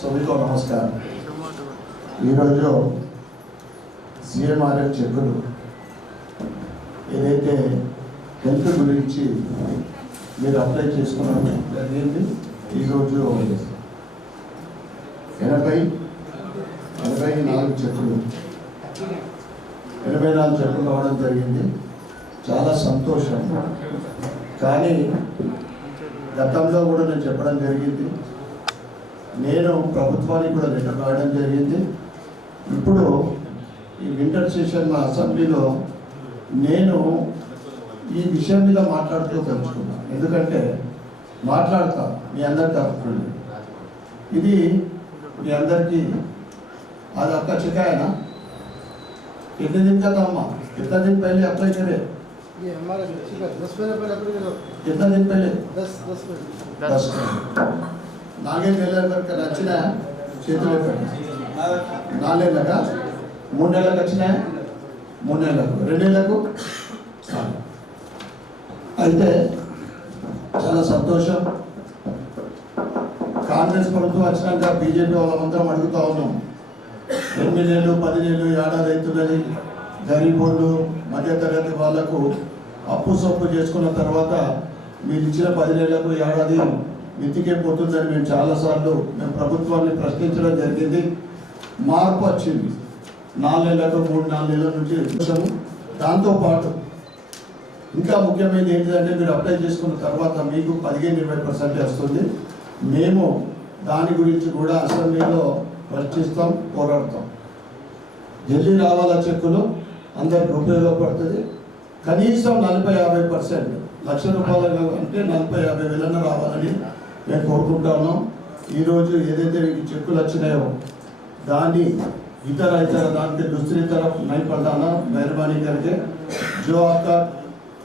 सभी को नमस्कार। सीएमआरएफ చెక్కులు ఏదైతే హెల్త్ గురించి మీరు అప్లై చేసుకున్నారో జరిగింది ఈరోజు 84 చెక్కులు రావడం జరిగింది। చాలా సంతోషం। కానీ గతంలో కూడా నేను చెప్పడం జరిగింది, నేను ప్రభుత్వానికి కూడా లెటర్ రాయడం జరిగింది। ఇప్పుడు ఈ వింటర్ సెషన్ అసెంబ్లీలో నేను ఈ విషయం మీద మాట్లాడుతూ తెలుసుకున్నాను। ఎందుకంటే మాట్లాడతా మీ అందరి తరఫున ఇది మీ అందరికీ आज आपका चेका है ना? कितने दिन का था अम्मा? कितना दिन पहले अप्लाई करे? ये हमारा 10 महीने पहले अप्लाई करो। कितना दिन पहले? 10 नागे नेलर वर्क रचना చేతులు పెట్టండి। 4 నెలలుగా 3 నెలలకు వచ్చినాయి, 3 నెలలకు 2 నెలలకు అయితే చాలా సంతోషం। కాంగ్రెస్ ప్రభుత్వం వచ్చినాక బీజేపీ వాళ్ళందరం అడుగుతా ఉన్నాం, 8 నెలలు 10 నెలలు ఏడాది అవుతున్నది, గరీబోళ్ళు మధ్యతరగతి వాళ్లకు అప్పు సొప్పు చేసుకున్న తర్వాత మీరు ఇచ్చిన 10 నెలలకు ఏడాది మితికే పోతుందని మేము చాలాసార్లు ప్రభుత్వాన్ని ప్రశ్నించడం జరిగింది। మార్పు వచ్చింది, 4 నెలలకు 3-4 నెలల నుంచి చూసాము। దాంతోపాటు ఇంకా ముఖ్యమైనది ఏంటంటే మీరు అప్లై చేసుకున్న తర్వాత మీకు 15-20% వస్తుంది। మేము దాని గురించి కూడా అసెంబ్లీలో చర్చిస్తాం, పోరాడతాం। జల్దీ రావాల చెక్కులు అందరికి ఉపయోగపడుతుంది। కనీసం 40-50% ₹1,00,000 అంటే 40-50 వేలన్న రావాలని మేము కోరుకుంటా ఉన్నాం। ఈరోజు ఏదైతే ఈ చెక్కులు వచ్చినాయో దాన్ని इतर दान के दूसरी तरफ नहीं पलटाना, मेहरबानी करके जो आपका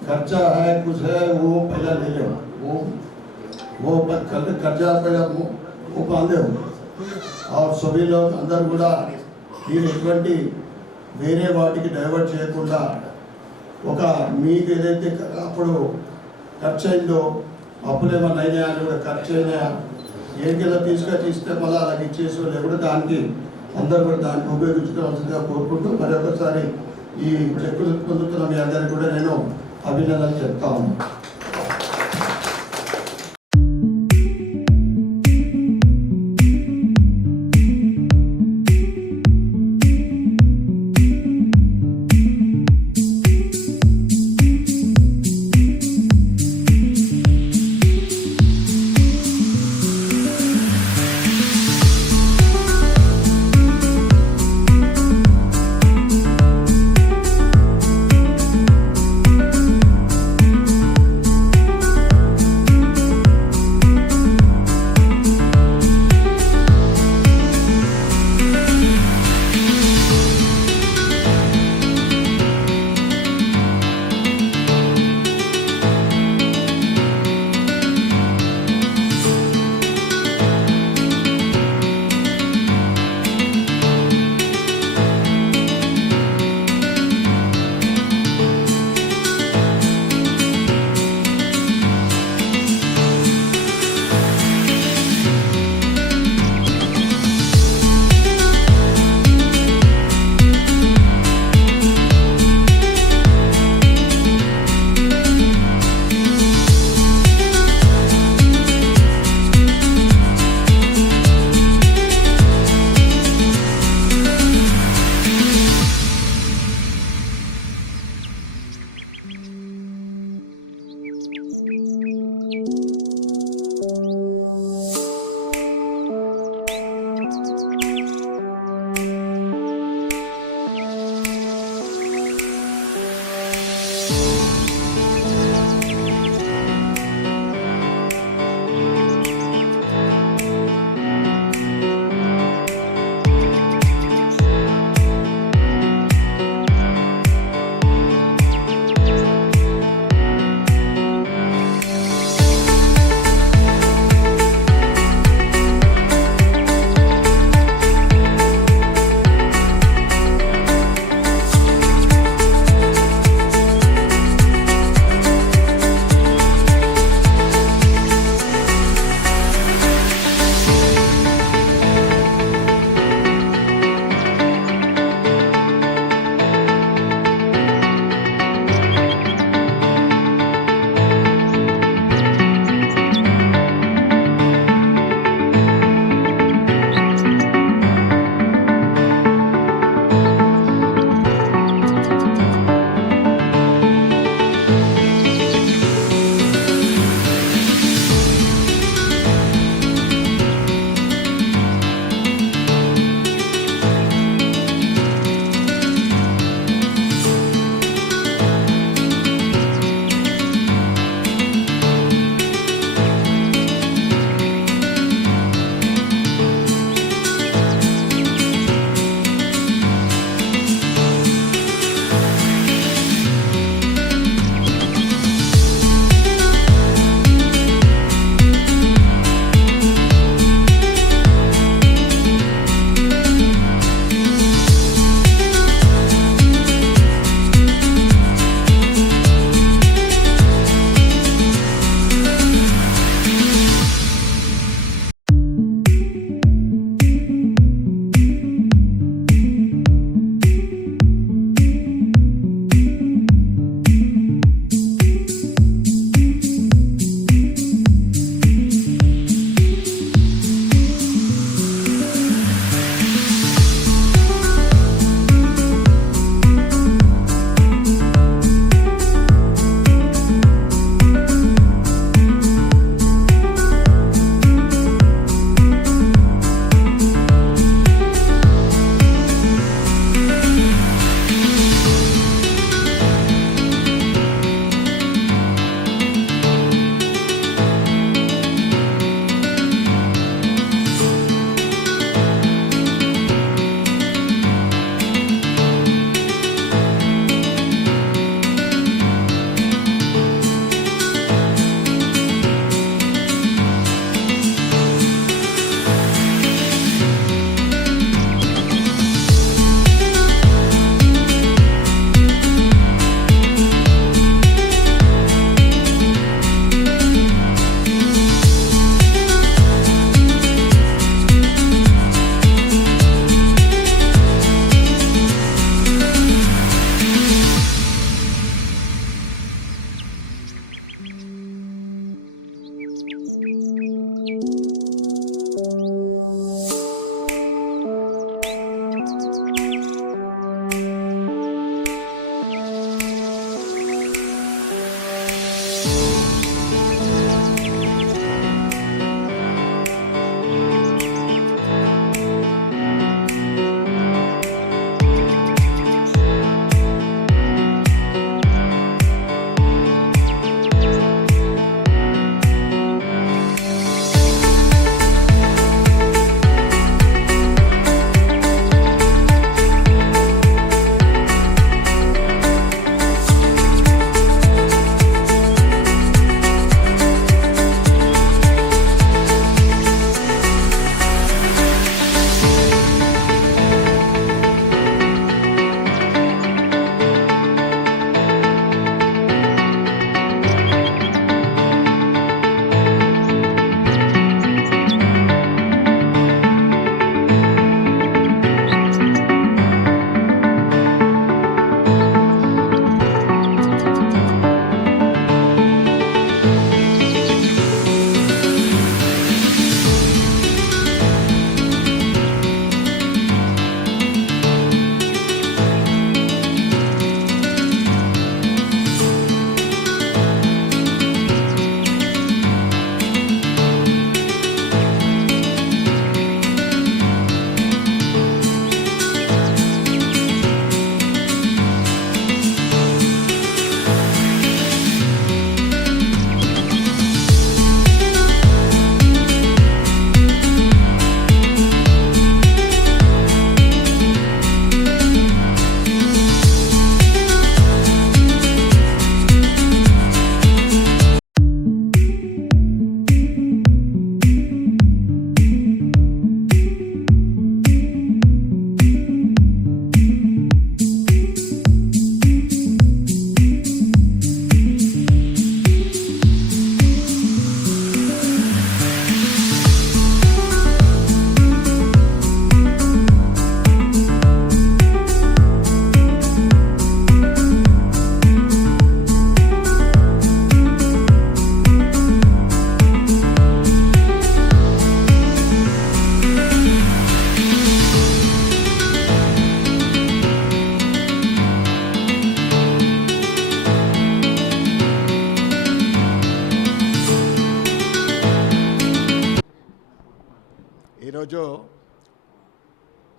खर्चा है कुछ है वो पहले ले लो, वो कर्जा पहले वो बांधे हो। और सभी लोग अंदर కూడా మీరు ఎటువంటి వేరే వాటికి డైవర్ట్ చేయకుండా ఒక మీకు ఏదైతే అప్పుడు ఖర్చు అయిందో అప్పులేమన్నా అయినా కూడా ఖర్చు అయినా ఏంటిలో తీసుకొచ్చిస్తే మళ్ళీ అలాగే ఇచ్చేసి లేకుండా దానికి అందరూ కూడా దాన్ని ఉపయోగించుకోవాల్సిందిగా కోరుకుంటూ మరొకసారి ఈ చెక్కులు పొందుతున్న మీ అందరికీ కూడా నేను అభినందనలు చెప్తా ఉన్నాను।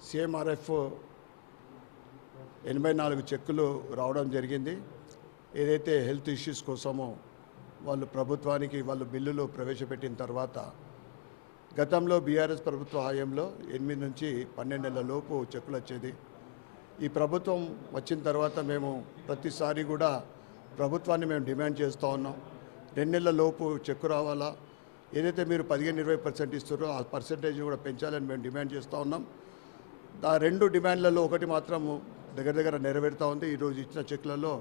సిఎంఆర్ఎఫ్ 84 చెక్కులు రావడం జరిగింది. ఏదైతే హెల్త్ ఇష్యూస్ కోసమో వాళ్ళు ప్రభుత్వానికి వాళ్ళు బిల్లులు ప్రవేశపెట్టిన తర్వాత గతంలో బీఆర్ఎస్ ప్రభుత్వ హయాంలో 8 నుంచి 12 నెలల లోపు చెక్కులు వచ్చేది. ఈ ప్రభుత్వం వచ్చిన తర్వాత మేము ప్రతిసారి కూడా ప్రభుత్వాన్ని మేము డిమాండ్ చేస్తూ ఉన్నాం. 2 నెలల లోపు చెక్కు రావాలా, ఏదైతే మీరు 15-20% ఇస్తారో ఆ పర్సెంటేజ్ కూడా పెంచాలని మేము డిమాండ్ చేస్తూ ఉన్నాం. ఆ 2 డిమాండ్లలో ఒకటి మాత్రం దగ్గర నెరవేరుతూ ఉంది. ఈరోజు ఇచ్చిన చెక్కులలో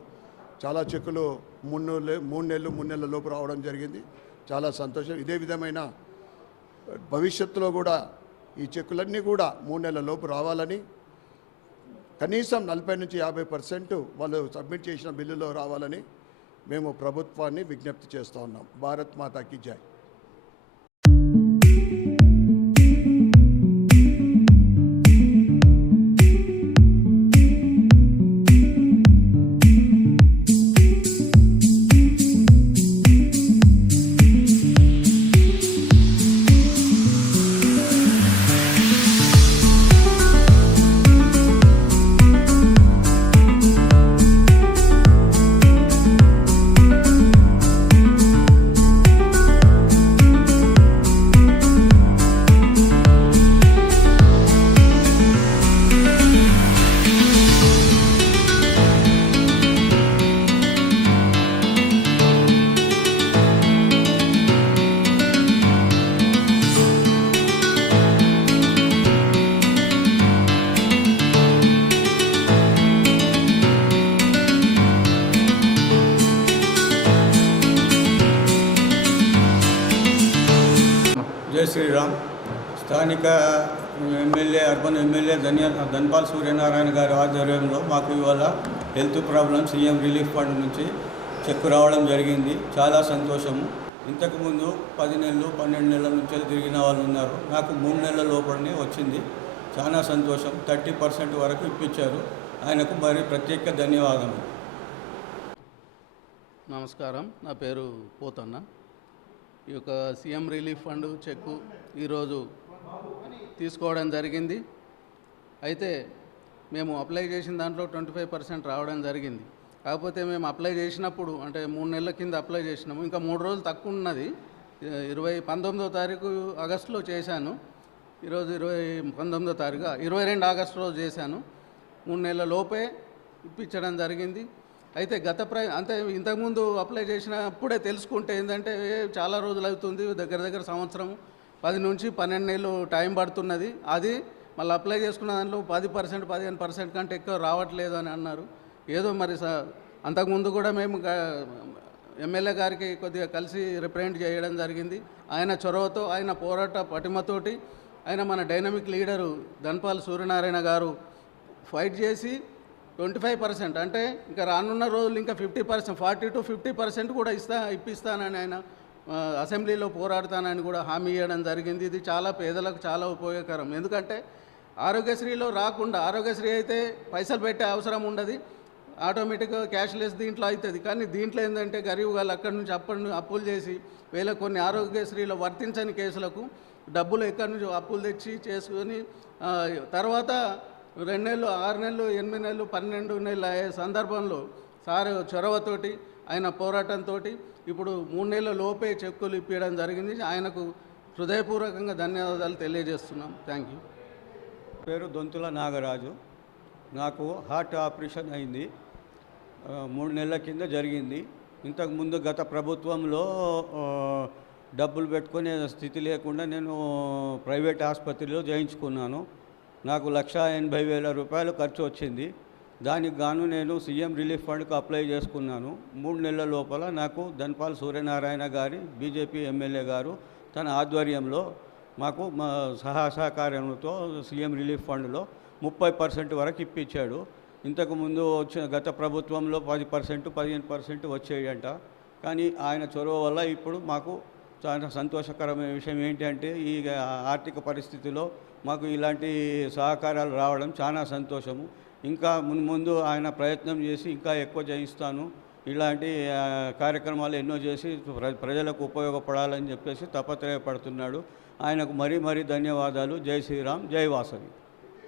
చాలా చెక్కులు 3 నెలల లోపు రావడం జరిగింది. చాలా సంతోషం. ఇదే విధమైన భవిష్యత్తులో కూడా ఈ చెక్కులన్నీ కూడా 3 నెలల లోపు రావాలని, కనీసం 40 నుంచి 50% వాళ్ళు సబ్మిట్ చేసిన బిల్లులో రావాలని మేము ప్రభుత్వాన్ని విజ్ఞప్తి చేస్తూ ఉన్నాం. భారత్ మాతాకి జై. జై శ్రీరామ్. స్థానిక అర్బన్ ఎమ్మెల్యే ధన్పాల్ సూర్యనారాయణ గారి ఆధ్వర్యంలో మాకు ఇవాళ health problem CM relief fund నుంచి చెక్కు రావడం జరిగింది. చాలా సంతోషము. ఇంతకుముందు 10 నెలలు 12 నెలల నుంచి తిరిగిన వాళ్ళు ఉన్నారు. నాకు 3 నెలల లోపలనే వచ్చింది. చాలా సంతోషం. 30% వరకు ఇప్పించారు. ఆయనకు మరి ప్రత్యేక ధన్యవాదములు. నమస్కారం, నా పేరు పోతన్న. ఈ యొక్క సీఎం రిలీఫ్ ఫండ్ చెక్కు ఈరోజు తీసుకోవడం జరిగింది. అయితే మేము అప్లై చేసిన దాంట్లో 25% రావడం జరిగింది. కాకపోతే మేము అప్లై చేసినప్పుడు అంటే 3 నెలల కింద అప్లై చేసినాము. ఇంకా 3 రోజులు తక్కువ ఉన్నది. 19వ తారీఖు ఆగస్టులో చేశాను. ఈరోజు 19వ తారీఖు 22 ఆగస్టు రోజు చేశాను. 3 నెలల లోపే ఇప్పించడం జరిగింది. అయితే అంటే ఇంతకుముందు అప్లై చేసినప్పుడే తెలుసుకుంటే ఏంటంటే చాలా రోజులు అవుతుంది, దగ్గర సంవత్సరం 10 నుంచి 12 నెలలు టైం పడుతున్నది. అది మళ్ళీ అప్లై చేసుకున్న దాంట్లో 10% 15% కంటే ఎక్కువ రావట్లేదు అని అన్నారు. ఏదో మరి అంతకుముందు కూడా మేము ఎమ్మెల్యే గారికి కొద్దిగా కలిసి రిప్రజెంట్ చేయడం జరిగింది. ఆయన చొరవతో, ఆయన పోరాట పటిమతోటి, ఆయన మన డైనమిక్ లీడరు ధన్పాల్ సూర్యనారాయణ గారు ఫైట్ చేసి 25% అంటే ఇంకా రానున్న రోజులు ఇంకా 50%, 40 to 50% కూడా ఇప్పిస్తానని ఆయన అసెంబ్లీలో పోరాడతానని కూడా హామీ ఇవ్వడం జరిగింది. ఇది చాలా పేదలకు చాలా ఉపయోగకరం. ఎందుకంటే ఆరోగ్యశ్రీలో రాకుండా, ఆరోగ్యశ్రీ అయితే పైసలు పెట్టే అవసరం ఉండదు, ఆటోమేటిక్గా క్యాష్లెస్ దీంట్లో అవుతుంది. కానీ దీంట్లో ఏంటంటే గరీబ్ వాళ్ళు అక్కడి నుంచి అప్పులు చేసి కొన్ని ఆరోగ్యశ్రీలో వర్తించని కేసులకు డబ్బులు ఎక్కడి నుంచి అప్పులు తెచ్చి చేసుకొని తర్వాత 2 నెలలు, 6 నెలలు, 8 నెలలు, 12 నెలలు అయ్యే సందర్భంలో సార్ చొరవతోటి, ఆయన పోరాటంతో ఇప్పుడు 3 నెలల లోపే చెక్కులు ఇప్పించడం జరిగింది. ఆయనకు హృదయపూర్వకంగా ధన్యవాదాలు తెలియజేస్తున్నాం. Thank you. పేరు దొంతుల నాగరాజు. నాకు హార్ట్ ఆపరేషన్ అయింది. 3 నెలల కింద జరిగింది. ఇంతకుముందు గత ప్రభుత్వంలో డబ్బులు పెట్టుకునే స్థితి లేకుండా నేను ప్రైవేట్ ఆసుపత్రిలో చేయించుకున్నాను. నాకు 1,80,000 రూపాయలు ఖర్చు వచ్చింది. దానికి గాను నేను సీఎం రిలీఫ్ ఫండ్కు అప్లై చేసుకున్నాను. 3 నెలల లోపల నాకు ధన్పాల్ సూర్యనారాయణ గారి బీజేపీ ఎమ్మెల్యే గారు తన ఆధ్వర్యంలో మాకు సహకారంతో సీఎం రిలీఫ్ ఫండ్లో 30% వరకు ఇప్పించాడు. ఇంతకుముందు వచ్చిన గత ప్రభుత్వంలో 10%, 15% వచ్చేయంట. కానీ ఆయన చొరవ వల్ల ఇప్పుడు మాకు చాలా సంతోషకరమైన విషయం ఏంటంటే ఈ ఆర్థిక పరిస్థితిలో మాకు ఇలాంటి సహకారాలు రావడం చాలా సంతోషము. ఇంకా ముందు ఆయన ప్రయత్నం చేసి ఇంకా ఎక్కువ చేయిస్తాను, ఇలాంటి కార్యక్రమాలు ఎన్నో చేసి ప్రజలకు ఉపయోగపడాలని చెప్పేసి తపత్రయపడుతున్నాడు. ఆయనకు మరీ ధన్యవాదాలు. జై శ్రీరామ్, జై వాసవి.